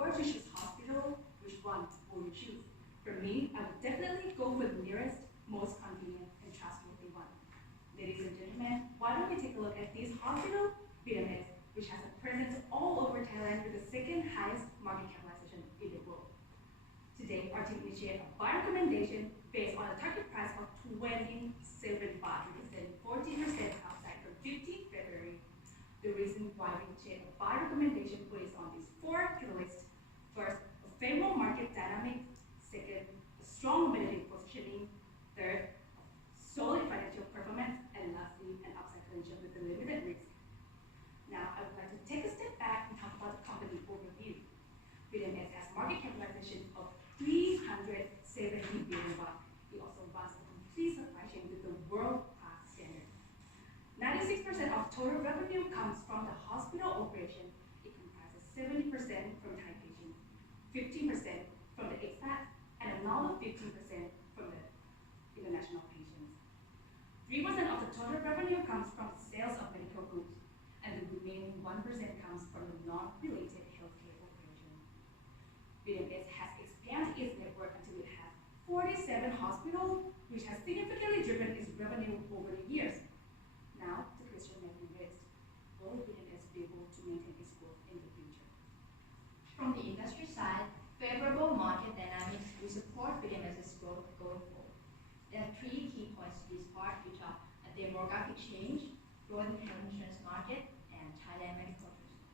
were to choose hospital, which one will you choose? For me, I would definitely go for the nearest, most convenient, and trustworthy one. Ladies and gentlemen, why don't we take a look at this hospital, VID, which has a presence all over Thailand with the second highest market capitalization in the world. Today, our team initiated a buy recommendation based on a target price of 27 baht, representing 14% upside from 15th February. The reason why we initiated a buy recommendation based on these four key lists. First, a favorable market dynamic. Second, a strong competitive positioning. Third, solid financial performance. And lastly, an upside potential with a limited risk. Now, I would like to take a step back and talk about the company overview. VID has market capitalization of 370 billion baht. It also runs a complete supply chain with the world-class standard. 96% of total revenue comes from the hospital operation. It comprises 70% from Thai patients, 15% from the expats, and another 15% from the international patients. 3% of the total revenue comes from sales of medical goods, and the remaining 1% comes from the non-related healthcare operation. VID has expanded its network until it has 47 hospitals, which has significantly driven its revenue over the years. Now, the question may be raised: will VID be able to maintain its growth in the future? From the industry side, favorable market dynamics will support VID's growth going forward. There are three key points to this part, which are a demographic change, growing health insurance market, and Thailand medical tourism.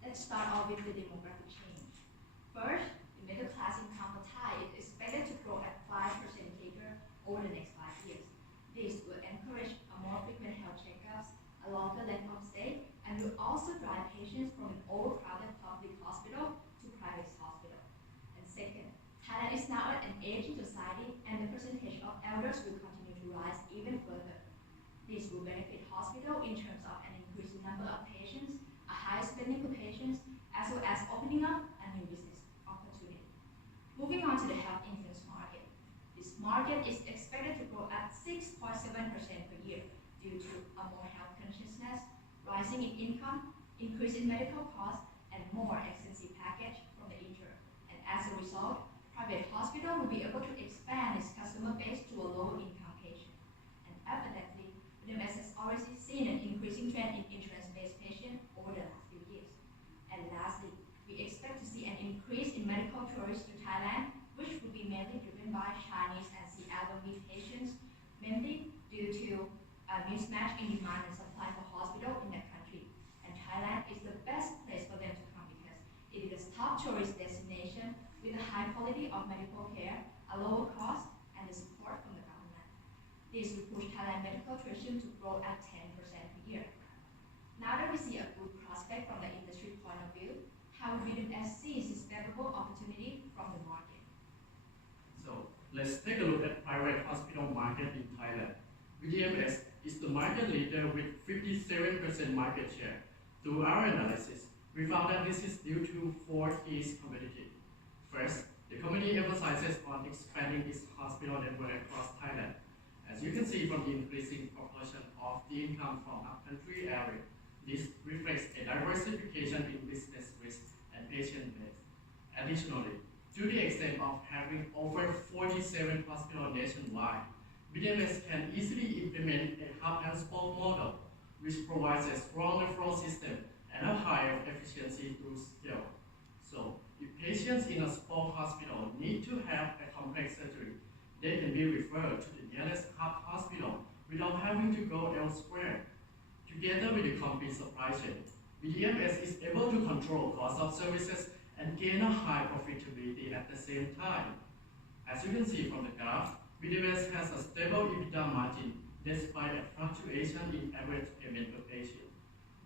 Let's start off with the demographic change. First, the middle class income for Thai is expected to grow at 5% CAGR over the next 5 years. This will encourage a more frequent health checkups, a longer length of stay, and will also drive patients from an overcrowded public hospital to private hospital. And second, Thailand is now an aging society, and the percentage of elders will continue to rise even further. This will benefit hospital in terms of an increased number of patients, a high spending per patient, as well as opening up a new business opportunity. Moving on to the health insurance market. This market is expected to grow at 6.7% per year due to a more health consciousness, rising in income, increase in medical costs, and more extensive package from the insurer. And as a result, private hospital will be able to expand its customer base to a lower income patient. And evidently, VID has already seen an increasing trend in insurance-based patients over the last few years. And lastly, we expect to see an increase in medical tourists to Thailand, which will be mainly driven by Chinese and elderly patients, mainly due to a mismatch in demand and supply for hospital in that country. And Thailand is the best place for them to come because it is a top tourist destination with a high quality of medical care, a lower cost, and the support from the government. This will push Thailand medical tourism to grow at 10% per year. Now that we see a good prospect from the industry point of view, how VID sees this favorable opportunity from the market. So let's take a look at private hospital market in Thailand. VID is the market leader with 57% market share. Through our analysis, we found that this is due to four key competitors. First, the company emphasizes on expanding its hospital network across Thailand. As you can see from the increasing proportion of the income from upcountry area, this reflects a diversification in business risk and patient base. Additionally, to the extent of having over 47 hospitals nationwide, VID can easily implement a hub and spoke model, which provides a strong referral system and a higher efficiency through scale. So, if patients in a spoke hospital need to have a complex surgery, they can be referred to the nearest hub hospital without having to go elsewhere. Together with the complete supply chain, VID is able to control cost of services and gain a high profitability at the same time. As you can see from the graph, VID has a stable EBITDA margin despite a fluctuation in average payment per patient.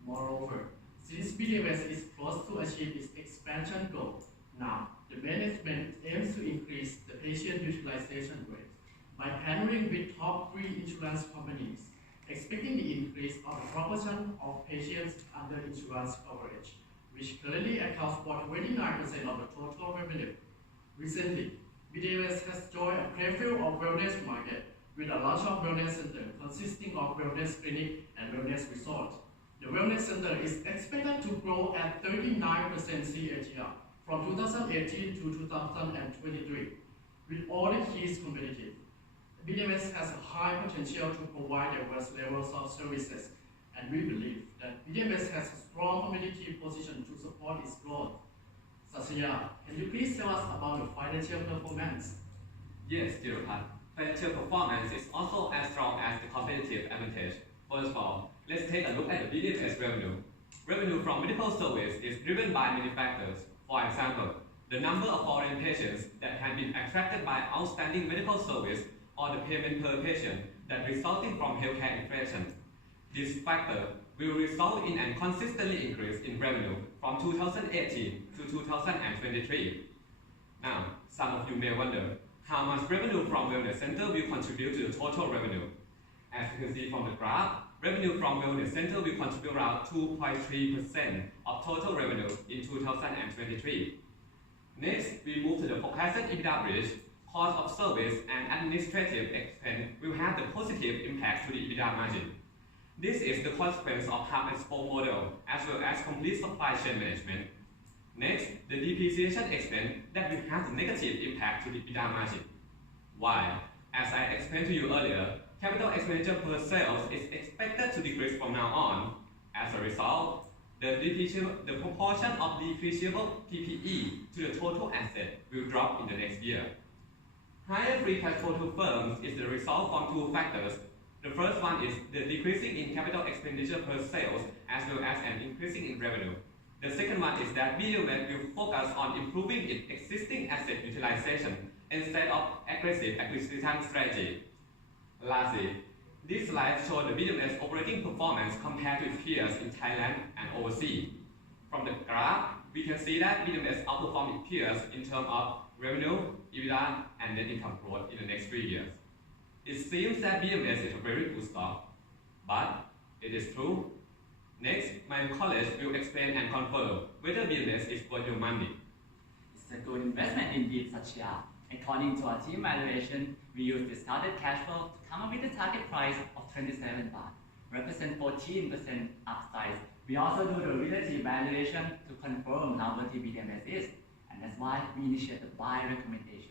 Moreover, since VID is close to achieve its expansion goal, now the management aims to increase the patient utilization rate by partnering with top 3 insurance companies, expecting the increase of the proportion of patients under insurance coverage, which currently accounts for 29% of the total revenue. Recently, VID has joined a playfield of wellness market with a launch of wellness center consisting of wellness clinic and wellness resort. The wellness center is expected to grow at 39% CAGR From 2018 to 2023, with all the keys competitive, BDMs has a high potential to provide diverse levels of services, and we believe that BDMs has a strong competitive position to support its growth. Satya, can you please tell us about the financial performance? Yes, Dhirubhat. Financial performance is also as strong as the competitive advantage. First of all, let's take a look at the BDMS revenue. Revenue from medical service is driven by many factors. For example, the number of foreign patients that have been attracted by outstanding medical service or the payment per patient that resulting from healthcare inflation. This factor will result in a consistently increase in revenue from 2018 to 2023. Now, some of you may wonder, how much revenue from wellness center will contribute to the total revenue? As you can see from the graph, revenue from wellness center will contribute around 2.3% of total revenue in 2023. Next, we move to the forecasted EBITDA bridge. Cost of service and administrative expense will have the positive impact to the EBITDA margin. This is the consequence of hub and spoke model as well as complete supply chain management. Next, the depreciation expense that will have the negative impact to the EBITDA margin. Why? As I explained to you earlier, capital expenditure per sales is expected to decrease from now on. As a result, the proportion of depreciable PPE to the total asset will drop in the next year. Higher free cash flow to firms is the result from two factors. The first one is the decreasing in capital expenditure per sales as well as an increasing in revenue. The second one is that BDMS will focus on improving its existing asset utilization instead of aggressive acquisition strategy. Lastly, this slide shows the BDMS operating performance compared to its peers in Thailand and overseas. From the graph, we can see that BDMS outperforms its peers in terms of revenue, EBITDA, and net income growth in the next 3 years. It seems that BDMS is a very good stock, but it is true. Next, my colleagues will explain and confirm whether BDMS is worth your money. It's a good investment indeed, Satya. According to our team valuation, we use discounted cash flow to come up with a target price of 27 baht, represent 14% upside. We also do the relative valuation to confirm how worthy BDMS is, and that's why we initiate the buy recommendation.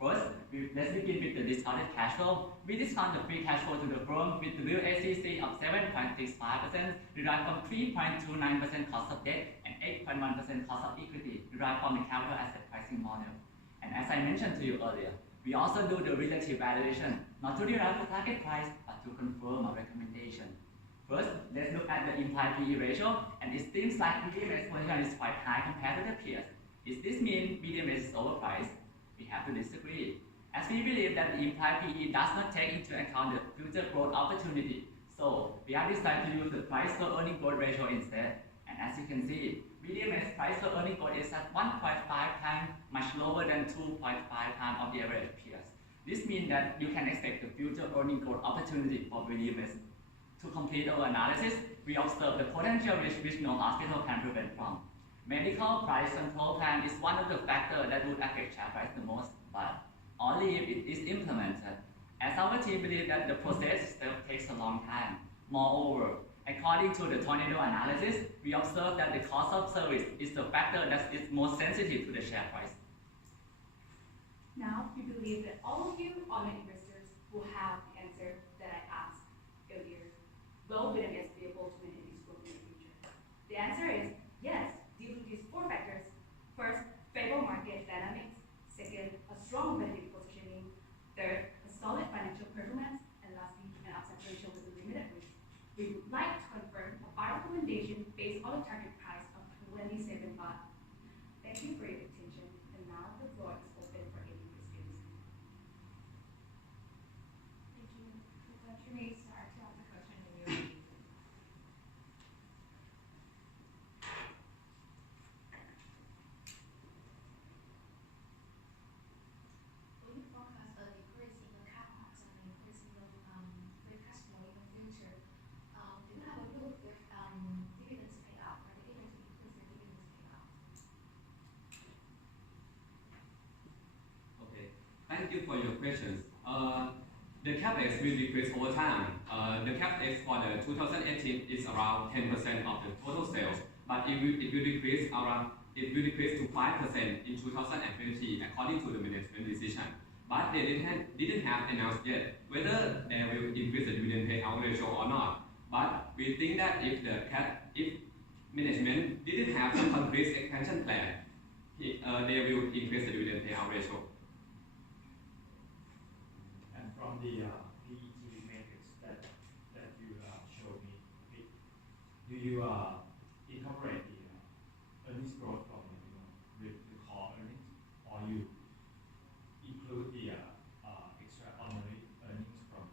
First, let's begin with the discounted cash flow. We discount the free cash flow to the firm with the real ACC of 7.65%, derived from 3.29% cost of debt and 8.1% cost of equity, derived from the capital asset pricing model. And as I mentioned to you earlier, we also do the relative valuation, not to derive the target price, but to confirm our recommendation. First, let's look at the implied PE ratio, and it seems like BDMS position is quite high compared to the peers. Does this mean BDMS is overpriced? We have to disagree, as we believe that the implied PE does not take into account the future growth opportunity. So, we have decided to use the price per earning growth ratio instead. And as you can see, BDMS price per earning growth is at 1.5 times, much lower than 2.5 times of the average peers. This means that you can expect the future earning growth opportunity for BDMS. To complete our analysis, we observe the potential risk which no hospital can prevent from. Medical price control plan is one of the factors that would affect share price the most, but only if it is implemented, as our team believes that the process still takes a long time. Moreover, according to the tornado analysis, we observe that the cost of service is the factor that is most sensitive to the share price. Now, we believe that all of you, online investors, will have the answer that I asked earlier. Will BDMS be able to maintain its growth in the future? The answer is yes, due to these four factors. First, favorable market dynamics. Second, a strong competitive positioning. Third, a solid financial performance. And lastly, an upside potential with a limited risk. We would like to confirm a buy recommendation based on a target price of 27 baht. Thank you for your attention, and now the floor is open for any questions. Thank you. You may start to ask the question when you're ready. Will you forecast a decrease in the CapEx and increase in the free cash flow in the future? Do you have a look with dividends paid out? Are they able to increase the dividends paid out? Okay, thank you for your questions. The CapEx will decrease over time. The CapEx for the 2018 is around 10% of the total sales, but it will decrease around it will decrease to 5% in 2020 according to the management decision. But they didn't have announced yet whether they will increase the dividend payout ratio or not. But we think that if management didn't have some concrete expansion plan, they will increase the dividend payout ratio. And from the VID matrix that you showed me, do you incorporate the earnings growth from with the core earnings, or you include the extraordinary earnings from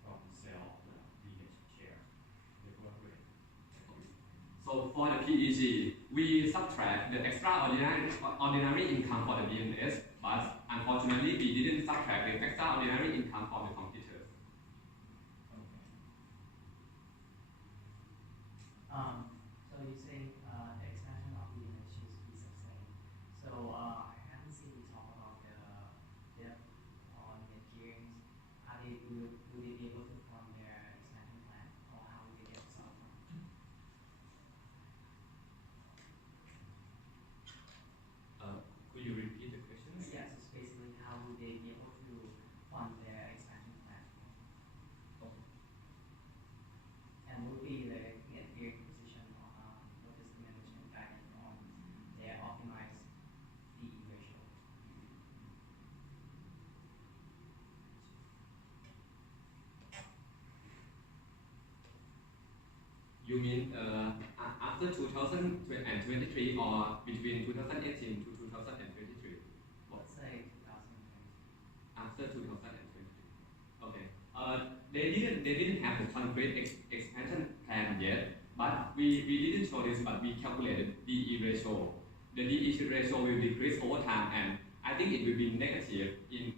the sale of the VID share, the growth rate? So for the PEG, we subtract the extraordinary income for the BMS, but unfortunately we didn't subtract the extraordinary income from the competitors. So you say the expansion of the image is sustained. So I haven't seen you talk about the debt on the gearings. Will they be able to fund their expansion plan, or how will they get some funding? Could you repeat the question? Yes, it's basically how will they be able to fund their expansion plan? And will be the gearing position on what is the management guidance on their optimized PE ratio? You mean after 2023 or between 2018 to 2023? Let's say 2020. After 2023. Okay. They didn't have the concrete expansion plan yet, but we didn't show this, but we calculated DE ratio. The DE ratio will decrease over time, and I think it will be negative in.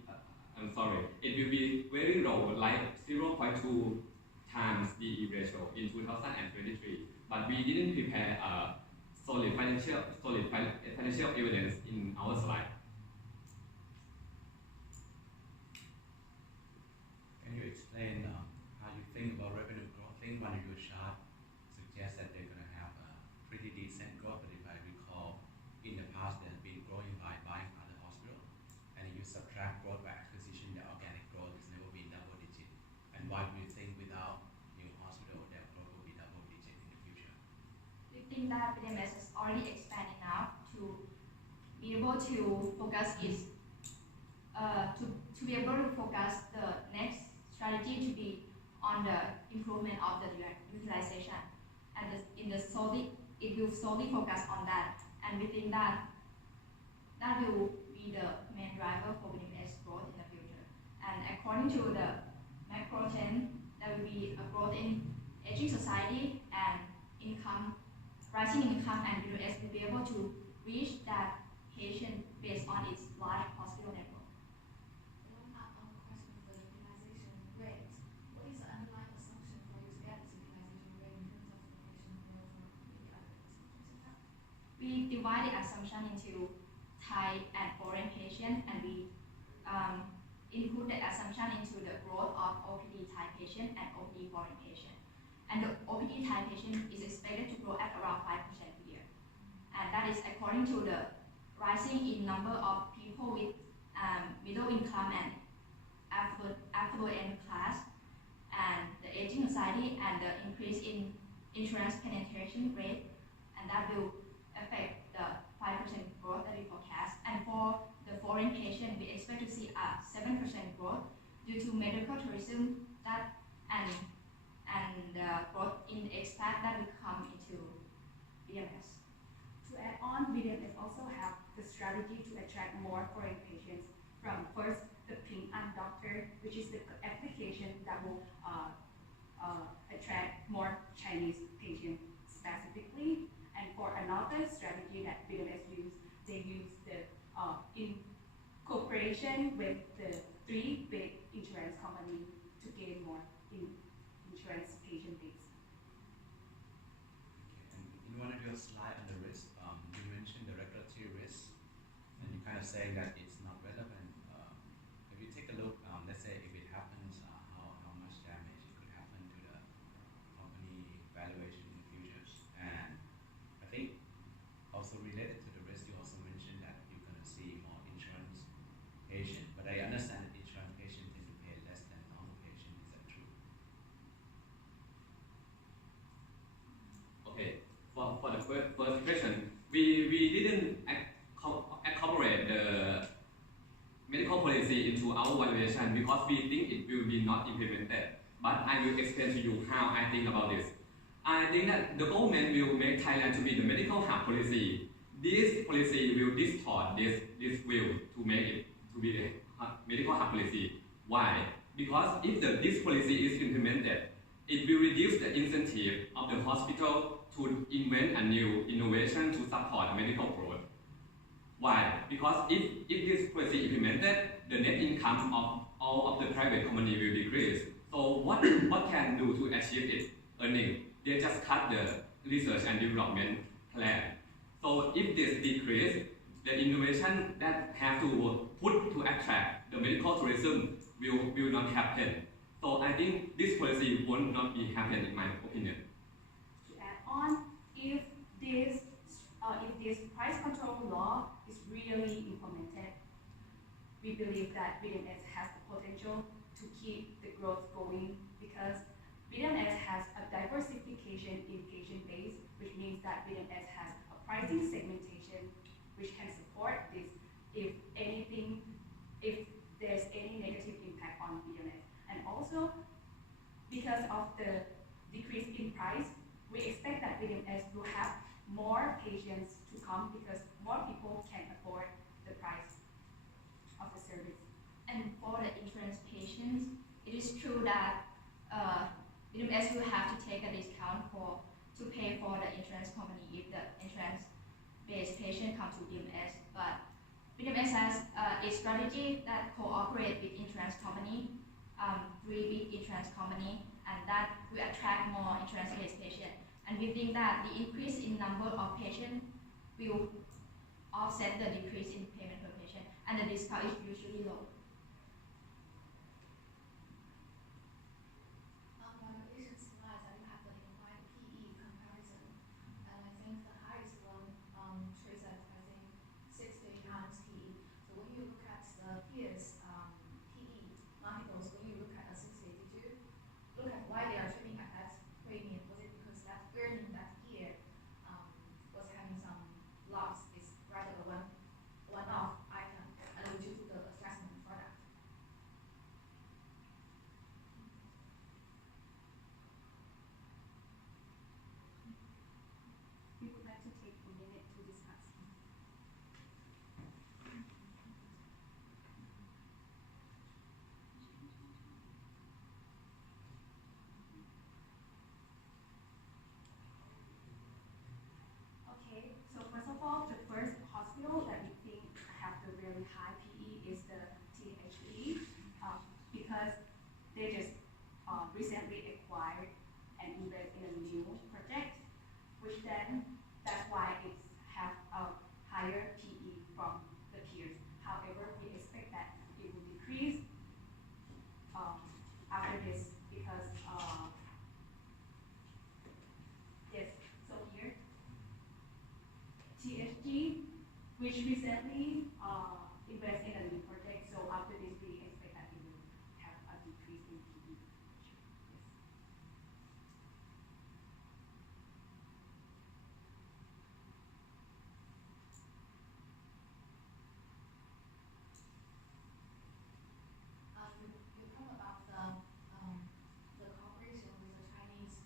It will be very low, like 0.2 times DE ratio in 2023. But we didn't prepare solid financial evidence in our slide. Can you explain how you think about revenue growth? I think one of your chart suggests that they're going to have a pretty decent growth, but if I recall, in the past they have been growing by buying other hospitals, and if you subtract growth by acquisition, the organic growth has never been double digit. And why do you think without new hospital, their growth will be double digit in the future? We think that BMS is already expanding enough to be able to focus to be able to focus the next strategy to be on the improvement of the utilization, and it will solely focus on that, and we think that will be the main driver for BMS growth in the future. And according to the macro trend, there will be a growth in aging society and rising income, and BMS will be able to reach that patient based on its large hospital network. Question for the utilization rate. What is the underlying assumption for you to get this utilization rate in terms of the patient growth or maybe other assumptions in that? We divide the assumption into Thai and foreign patient, and we include the assumption into the growth of OPD Thai patient and OPD foreign patient. And the OPD Thai patient is expected to grow at around 5% a year. And that is according to the rising in number of people with middle income and affluent class, and the aging society, and the increase in insurance penetration rate, and that will affect the 5% growth that we forecast. And for the foreign patient, we expect to see a 7% growth due to medical tourism and the growth in expat that will come into BMS. To add on, BMS also have the strategy to attract more foreign patients from first the Ping An Doctor, which is the application that will attract more Chinese patients specifically. And for another strategy that BMS use, they use the in cooperation with the 3 big insurance companies to gain more insurance patient base. Okay. And in one of your slides on the risk, you mentioned the regulatory risk, and you kind of saying that it's not relevant. If you take a look, let's say if it happens, how much damage it could happen to the company valuation in futures, and I think also related to for the first question, we didn't incorporate the medical policy into our valuation because we think it will be not implemented. But I will explain to you how I think about this. I think that the government will make Thailand to be the medical hub policy. This policy will distort this view to make it to be the medical hub policy. Why? Because if this policy is implemented, it will reduce the incentive of the hospital to invent a new innovation to support medical growth. Why? Because if this policy implemented, the net income of all of the private company will decrease. So what can do to achieve it? Earning. They just cut the research and development plan. So if this decrease, the innovation that have to put to attract the medical tourism will not happen. So I think this policy will not be happen in my opinion. To add on, if this price control law is really implemented, we believe that VDMS has the potential to keep the growth going because VDMS has a diversification in patient base, which means that VDMS has a pricing segmentation which can support this if there's any negative impact on VDMS. And also, because of the decrease in price, we expect that VDMS will have more patients to come because more people can afford the price of the service. And for the insurance patients, it is true that VDMS will have to take a discount to pay for the insurance company if the insurance-based patient comes to VDMS. But VDMS has a strategy that cooperate with insurance company, 3 big insurance company, and that will attract more insurance-based patients. And we think that the increase in number of patients will offset the decrease in payment per patient, and the discount is usually low. On the recent slides, I have the implied PE comparison, and I think the highest one trades at, I think, 60 times PE. So when you look at the peers' PE multiples, when you look at a 60, did you look at why they are trading at that premium? Was it because that earning that year was having some loss? It's rather a one-off item, and would you do the assessment for that? We would like to take a minute to discuss. Okay, so first of all, the first hospital that we think have the really high PE is the THE, because they just recently acquired and invest in a new project, which then that's why it's have a higher PE from the peers. However, we expect that it will decrease after this because yes, so here THG, which recently invest in a new project, so after this we expect that it will have a decrease in PE. Yes. You talk about the cooperation with the Chinese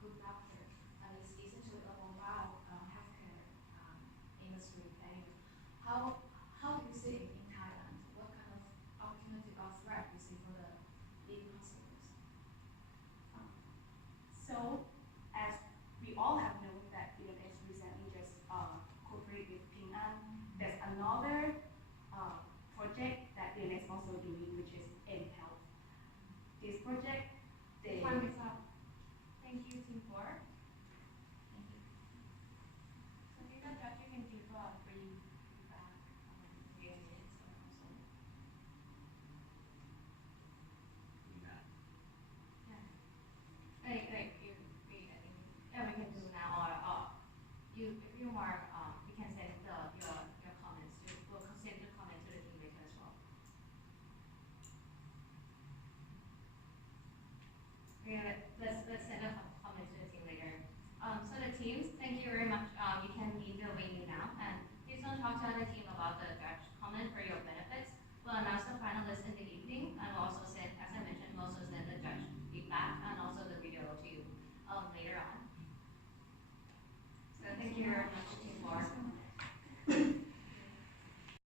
good doctor, and it's essentially a mobile healthcare industry. Anyway, how do you see it in Thailand? What kind of opportunity or threat you see for the big hospitals? So, as we all have known that VDMS recently just cooperated with Ping An, there's another project that VDMS also doing, which is in health. This project, they Time is up. Thank you, Team 4. Thank you. So you can give a brief feedback in 3 minutes or so. Like you read, I think. Yeah, we can do now, or you if you want, you can send your comments to. We'll send your comment to the team later as well. Okay, let's